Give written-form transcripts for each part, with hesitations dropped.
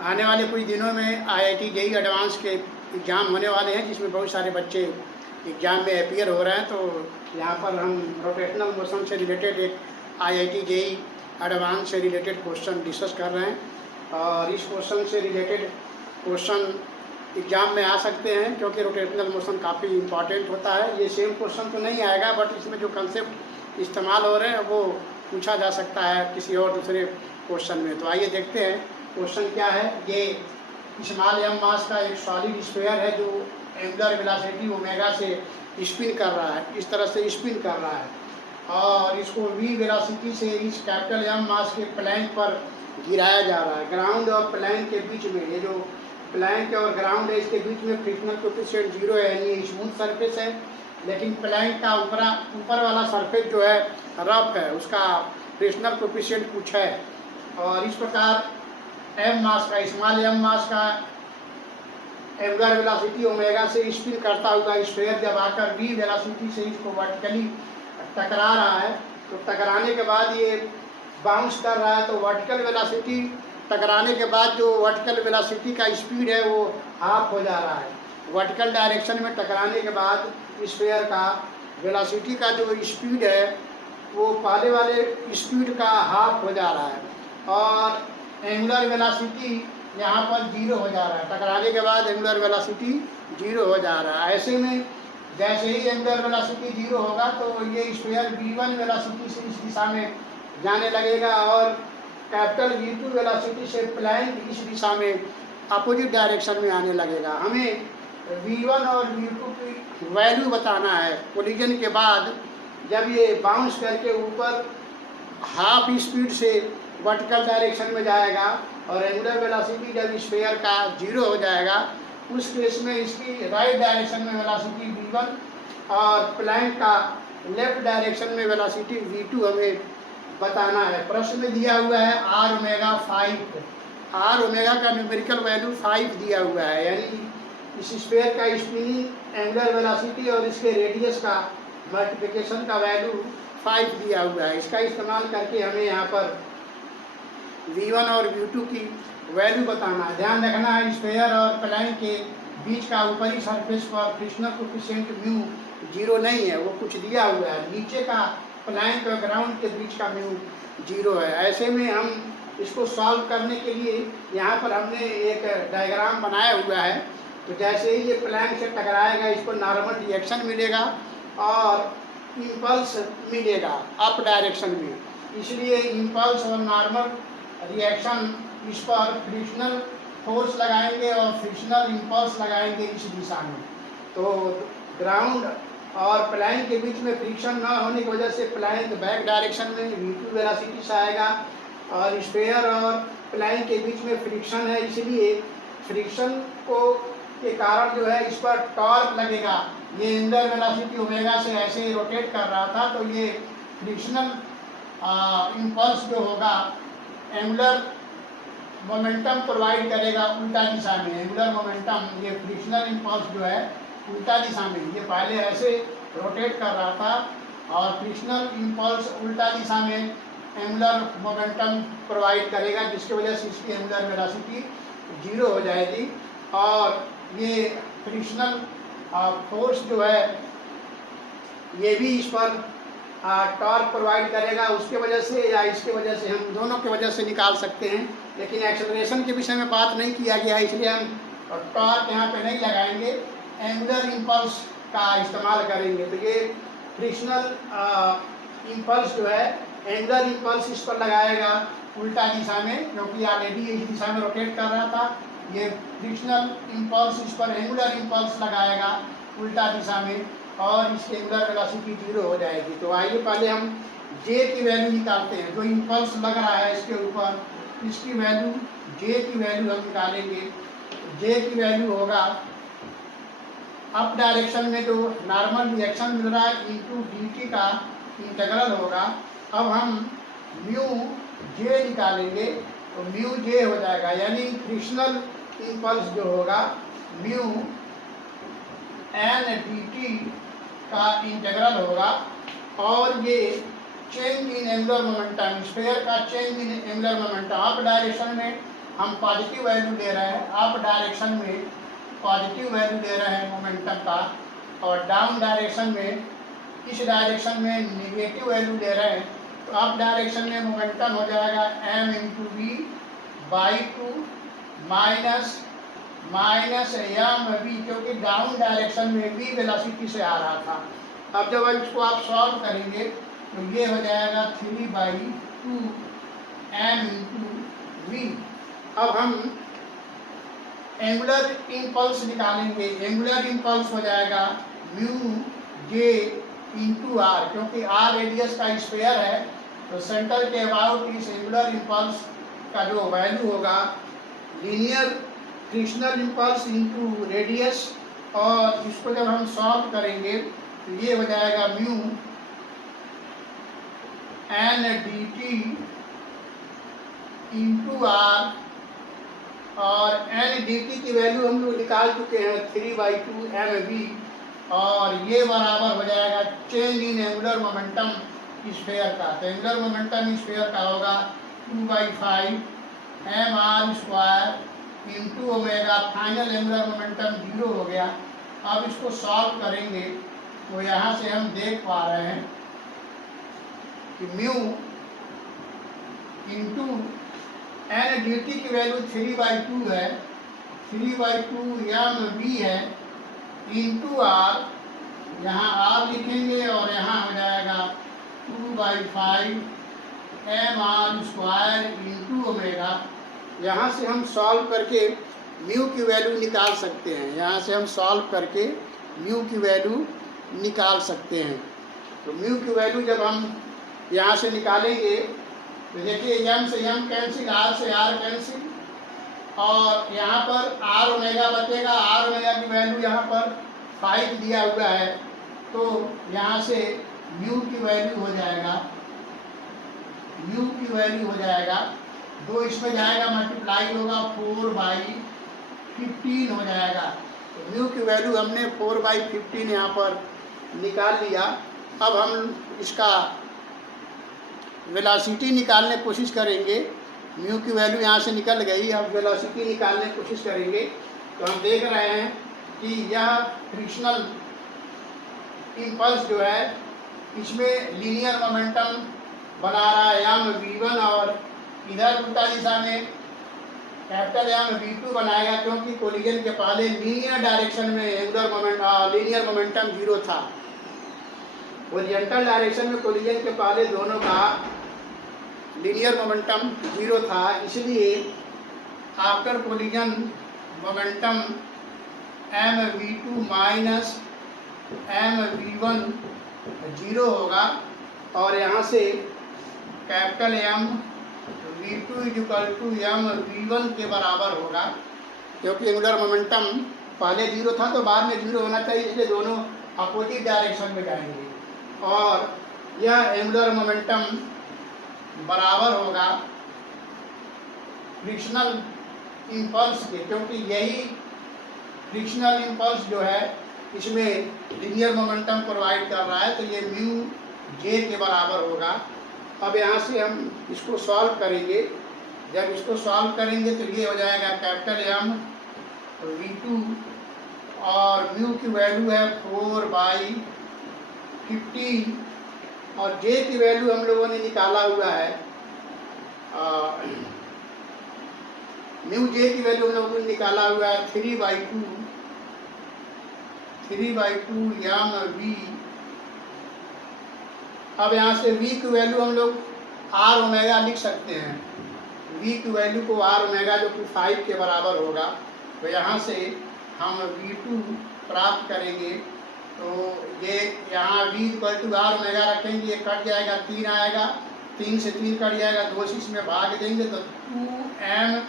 आने वाले कुछ दिनों में IIT JEE एडवांस के एग्ज़ाम होने वाले हैं, जिसमें बहुत सारे बच्चे एग्ज़ाम में अपीयर हो रहे हैं। तो यहाँ पर हम रोटेशनल मोशन से रिलेटेड एक IIT JEE एडवांस से रिलेटेड क्वेश्चन डिस्कस कर रहे हैं। और इस क्वेश्चन से रिलेटेड क्वेश्चन एग्ज़ाम में आ सकते हैं, क्योंकि रोटेशनल मोशन काफ़ी इम्पॉर्टेंट होता है। ये सेम क्वेश्चन तो नहीं आएगा, बट इसमें जो कंसेप्ट इस्तेमाल हो रहे हैं वो पूछा जा सकता है किसी और दूसरे क्वेश्चन में। तो आइए देखते हैं क्वेश्चन क्या है। ये स्मॉल m मास का एक सॉलिड स्फीयर है जो एंगुलर वेलोसिटी ओमेगा से स्पिन कर रहा है, इस तरह से स्पिन कर रहा है, और इसको v वेलोसिटी से इस कैपिटल M मास के प्लैंक पर गिराया जा रहा है। ग्राउंड और प्लैंक के बीच में, ये जो प्लैंक और ग्राउंड है, इसके बीच में फ्रिक्शनल कोएफिशिएंट 0 है, यानी ये स्मूथ सरफेस है। लेकिन प्लैंक का ऊपर वाला सरफेस जो है रफ है, उसका फ्रिक्शनल कोएफिशिएंट कुछ है। और इस प्रकार m मास का, स्मॉल m मास का एंगुलर वेलोसिटी ओमेगा से स्पिन करता हुआ स्फीयर जब आकर v वेलोसिटी से इसको वर्टिकली टकरा रहा है, तो टकराने के बाद ये बाउंस कर रहा है। तो वर्टिकल वेलोसिटी टकराने के बाद जो वर्टिकल वेलोसिटी का स्पीड है वो हाफ हो जा रहा है। वर्टिकल डायरेक्शन में टकराने के बाद स्फीयर का वेलोसिटी का जो स्पीड है वो पहले वाले स्पीड का हाफ हो जा रहा है, और एंगुलर वेलोसिटी यहाँ पर 0 हो जा रहा है। टकराने के बाद एंगुलर वेलोसिटी 0 हो जा रहा है। ऐसे में जैसे ही एंगुलर वेलोसिटी 0 होगा तो ये स्फीयर v1 वेलोसिटी से इस दिशा में जाने लगेगा, और कैपिटल v2 वेलोसिटी से प्लैंक इस दिशा में अपोजिट डायरेक्शन में आने लगेगा। हमें v1 और v2 की वैल्यू बताना है कोलिजन के बाद, जब ये बाउंस करके ऊपर हाफ स्पीड से वर्टिकल डायरेक्शन में जाएगा और एंगुलर वेलोसिटी जब स्फीयर का 0 हो जाएगा, उस केस में इसकी राइट डायरेक्शन में वेलोसिटी v1 और प्लैंक का लेफ्ट डायरेक्शन में वेलोसिटी v2 हमें बताना है। प्रश्न में दिया हुआ है r ओमेगा 5, r ओमेगा का न्यूमेरिकल वैल्यू 5 दिया हुआ है, यानी इस स्फीयर का स्पिनिंग एंगुलर वेलोसिटी और इसके रेडियस का मल्टीप्लिकेशन का वैल्यू 5 दिया हुआ है। इसका इस्तेमाल करके हमें यहाँ पर v1 और v2 की वैल्यू बताना है। ध्यान रखना है स्फीयर और प्लैंक के बीच का ऊपरी सरफेस पर फ्रिक्शनल कोएफिशिएंट म्यू 0 नहीं है, वो कुछ दिया हुआ है। नीचे का प्लैंक और ग्राउंड के बीच का म्यू 0 है। ऐसे में हम इसको सॉल्व करने के लिए यहाँ पर हमने एक डायग्राम बनाया हुआ है। तो जैसे ही ये प्लैंक से टकराएगा, इसको नॉर्मल रिएक्शन मिलेगा और इम्पल्स मिलेगा अप डायरेक्शन में, इसलिए इम्पल्स और नॉर्मल रिएक्शन इस पर फ्रिक्शनल फोर्स लगाएंगे और फ्रिक्शनल इम्पल्स लगाएंगे इस दिशा में। तो ग्राउंड और प्लैंक के बीच में फ्रिक्शन न होने की वजह से प्लैंक बैक डायरेक्शन में v2 वेलोसिटी से आएगा, और स्फीयर और प्लैंक के बीच में फ्रिक्शन है, इसलिए फ्रिक्शन को के कारण जो है इस पर टॉर्क लगेगा। ये एंगुलर वेलोसिटी ओमेगा से ऐसे रोटेट कर रहा था, तो ये फ्रिक्शनल इम्पल्स जो होगा एंगुलर मोमेंटम प्रोवाइड करेगा उल्टा दिशा में। एंगुलर मोमेंटम, ये फ्रिक्शनल इम्पल्स जो है उल्टा दिशा में, ये पहले ऐसे रोटेट कर रहा था और फ्रिक्शनल इम्पल्स उल्टा दिशा में एंगुलर मोमेंटम प्रोवाइड करेगा, जिसकी वजह से इसकी एंगुलर वेलोसिटी 0 हो जाएगी। और ये फ्रिक्शनल फोर्स जो है ये भी इस पर टॉर्क प्रोवाइड करेगा, उसके वजह से या इसके वजह से, हम दोनों के वजह से निकाल सकते हैं। लेकिन एक्सेलरेशन के विषय में बात नहीं किया गया है, इसलिए हम टॉर्क यहाँ पे नहीं लगाएंगे, एंगुलर इम्पल्स का इस्तेमाल करेंगे। तो ये फ्रिक्शनल इम्पल्स जो है, एंगुलर इम्पल्स इस पर लगाएगा उल्टा दिशा में, क्योंकि ऑलरेडी इस दिशा में रोटेट कर रहा था। ये फ्रिक्शनल इम्पल्स इस पर एंगुलर इम्पल्स लगाएगा उल्टा दिशा में, और इसकी एंगुलर वेलोसिटी 0 हो जाएगी। तो आइए पहले हम j की वैल्यू निकालते हैं। जो इम्पल्स लग रहा है इसके ऊपर, इसकी वैल्यू, j की वैल्यू हम निकालेंगे। j की वैल्यू होगा अप डायरेक्शन में जो नॉर्मल रिएक्शन मिल रहा है इंटू dt का इंटीग्रल होगा। अब हम म्यू j निकालेंगे, तो म्यू j हो जाएगा, यानी फ्रिक्शनल इम्पल्स जो होगा म्यू n dt का इंटीग्रल होगा, और ये change in angular momentum, sphere का change in angular momentum, up direction में हम पॉजिटिव वैल्यू ले रहे हैं, अप डायरेक्शन में पॉजिटिव वैल्यू ले रहे हैं मोमेंटम का, और डाउन डायरेक्शन में इस डायरेक्शन में नेगेटिव वैल्यू ले रहे हैं, तो अप डायरेक्शन में मोमेंटम हो जाएगा m into v by 2 minus m v, क्योंकि डाउन डायरेक्शन में v वेलोसिटी से आ रहा था। अब जब इसको आप सॉल्व करेंगे तो ये हो जाएगा 3/2 m इंटू वी। अब हम एंगुलर इम्पल्स निकालेंगे। एंगुलर इम्पल्स हो जाएगा म्यू जे इंटू आर, क्योंकि आर रेडियस का स्फीयर है, तो सेंटर के अबाउट इस एंगुलर इम्पल्स का जो वैल्यू होगा linear frictional impulse into radius, और इसको जब हम सॉल्व करेंगे तो ये हो जाएगा mu n d t into r, और एन डी टी की वैल्यू हम लोग निकाल चुके हैं 3/2 एम वी, और ये बराबर हो जाएगा change in angular momentum sphere का। तो एंगुलर मोमेंटम स्फीयर का होगा 2/5 m r square into omega. Final angular momentum 0 हो गया। अब इसको सॉल्व करेंगे तो यहाँ से हम देख पा रहे हैं कि mu into n d t की वैल्यू 3/2 है, 3/2 एम वी है, इंटू आर, यहाँ आर लिखेंगे और यहाँ हो जाएगा 2/5 m r square into omega. यहाँ से हम सॉल्व करके म्यू की वैल्यू निकाल सकते हैं। यहाँ से हम सॉल्व करके म्यू की वैल्यू निकाल सकते हैं। तो म्यू की वैल्यू जब हम यहाँ से निकालेंगे तो देखिए एम से एम कैंसिल, आर से आर कैंसिल, और यहाँ पर आर ओमेगा बचेगा। आर ओमेगा की वैल्यू यहाँ पर 5 दिया हुआ है, तो यहाँ से म्यू की वैल्यू हो जाएगा, म्यू की वैल्यू हो जाएगा 2 इसमें जाएगा मल्टीप्लाई होगा 4/15 हो जाएगा। तो म्यू की वैल्यू हमने 4/15 यहाँ पर निकाल लिया। अब हम इसका वेलोसिटी निकालने की कोशिश करेंगे। म्यू की वैल्यू यहाँ से निकल गई, अब वेलोसिटी निकालने की कोशिश करेंगे तो हम देख रहे हैं कि यह फ्रिक्शनल इम्पल्स जो है इसमें लीनियर मोमेंटम बना रहा है एम v1, और इधर उल्टा दिशा में कैपिटल एम v2 बनाएगा, क्योंकि कोलिजन के पहले लीनियर डायरेक्शन में एंगुलर लीनियर मोमेंटम 0 था। ओरिएंटल डायरेक्शन में कोलिजन के पहले दोनों का लीनियर मोमेंटम 0 था, इसलिए after collision momentum m v2 minus m v1 0 होगा, और यहाँ से capital M v2 equal to m v1 के बराबर होगा, क्योंकि एंगुलर मोमेंटम पहले 0 था तो बाद में 0 होना चाहिए, इसलिए दोनों अपोजिट डायरेक्शन में जाएंगे, और यह एंगुलर मोमेंटम बराबर होगा फ्रिक्शनल इम्पल्स के, क्योंकि यही फ्रिक्शनल इम्पल्स जो है इसमें लीनियर मोमेंटम प्रोवाइड कर रहा है, तो ये म्यू जे के बराबर होगा। अब यहाँ से हम इसको सॉल्व करेंगे। जब इसको सॉल्व करेंगे तो ये हो जाएगा कैपिटल एम v2, और म्यू की वैल्यू है 4/15, और जे की वैल्यू हम लोगों ने निकाला हुआ है, म्यू जे की वैल्यू हम लोगों ने निकाला हुआ है 3/2 एम वी। अब यहाँ से v की वैल्यू हम लोग आर ओमेगा लिख सकते हैं। v की वैल्यू को आर ओमेगा जो कि 5 के बराबर होगा, तो यहाँ से हम v2 प्राप्त करेंगे। तो ये यहाँ v equal to r omega रखेंगे, ये कट जाएगा, 3 आएगा, 3 से 3 कट जाएगा, 2 से इसमें भाग देंगे तो 2m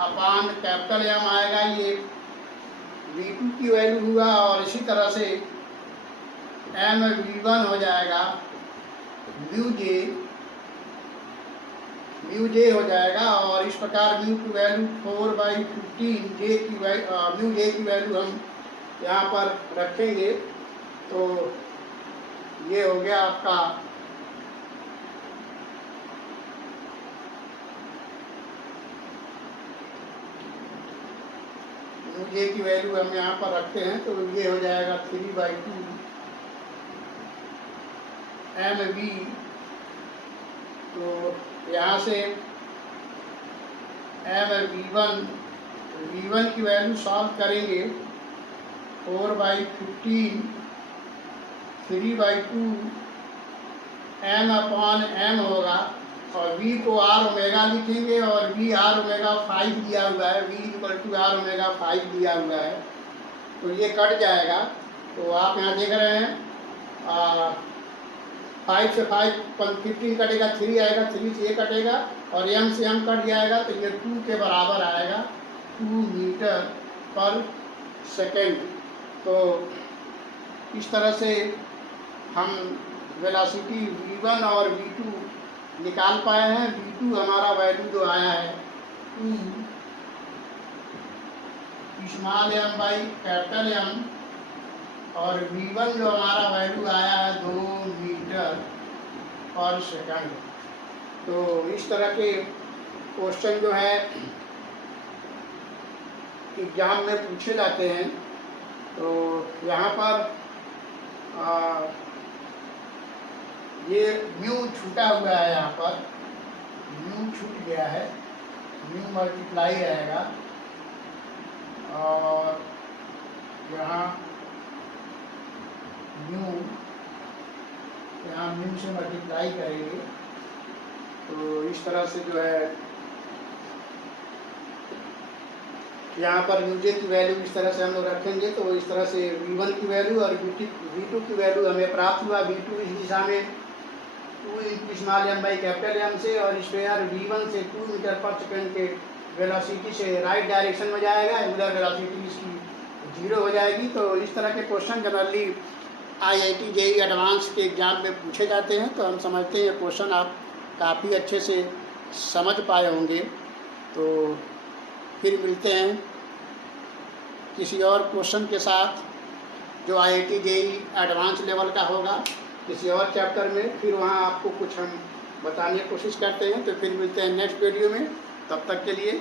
अपान कैपिटल एम आएगा, ये v2 की वैल्यू हुआ, और इसी तरह से m v1 हो जाएगा म्यू जे हो जाएगा, और इस प्रकार म्यू की वैल्यू 4/15 म्यू जे की वैल्यू हम यहाँ पर रखेंगे। तो ये हो गया आपका जे की वैल्यू हम यहाँ पर रखते हैं तो ये हो जाएगा 3/2 MV। तो यहाँ से V1 की वैल्यू सॉल्व करेंगे 4/15 3/2 M/M होगा, और V को R ओमेगा लिखेंगे, और V R ओमेगा 5 दिया हुआ है, V = R ओमेगा 5 दिया हुआ है, तो ये कट जाएगा। तो आप यहाँ देख रहे हैं 5 से 5 15 कटेगा, 3 आएगा, 3 से ये कटेगा, और M से M कट जाएगा, तो ये 2 के बराबर आएगा, 2 मीटर पर सेकेंड। तो इस तरह से हम वेलोसिटी V1 और V2 निकाल पाए हैं। V2 हमारा वैल्यू जो आया है 2m/M, और V1 जो हमारा वैल्यू आया है 2 मीटर पर सेकंड। तो इस तरह के क्वेश्चन जो है एग्जाम में पूछे जाते हैं। तो यहाँ पर ये म्यू छूटा हुआ है, यहाँ पर म्यू छूट गया है, म्यू मल्टीप्लाई रहेगा, और यहाँ म्यू से मल्टीप्लाई करेंगे। तो इस तरह से जो है यहाँ पर म्यूजे की वैल्यू इस तरह से हम लोग रखेंगे। तो इस तरह से V1 की वैल्यू और V2 की वैल्यू हमें प्राप्त हुआ। V2 इस दिशा में 2m/M से, और स्क्वायर V1 से 2 मीटर पर सेकेंड के वेलोसिटी से राइट डायरेक्शन में जाएगा, उधर वेलोसिटी इसकी 0 हो जाएगी। तो इस तरह के question generally IIT JEE advance के एग्ज़ाम में पूछे जाते हैं। तो हम समझते हैं क्वेश्चन आप काफ़ी अच्छे से समझ पाए होंगे। तो फिर मिलते हैं किसी और क्वेश्चन के साथ जो IIT JEE एडवांस लेवल का होगा, किसी और चैप्टर में। फिर वहाँ आपको कुछ हम बताने की कोशिश करते हैं। तो फिर मिलते हैं नेक्स्ट वीडियो में। तब तक के लिए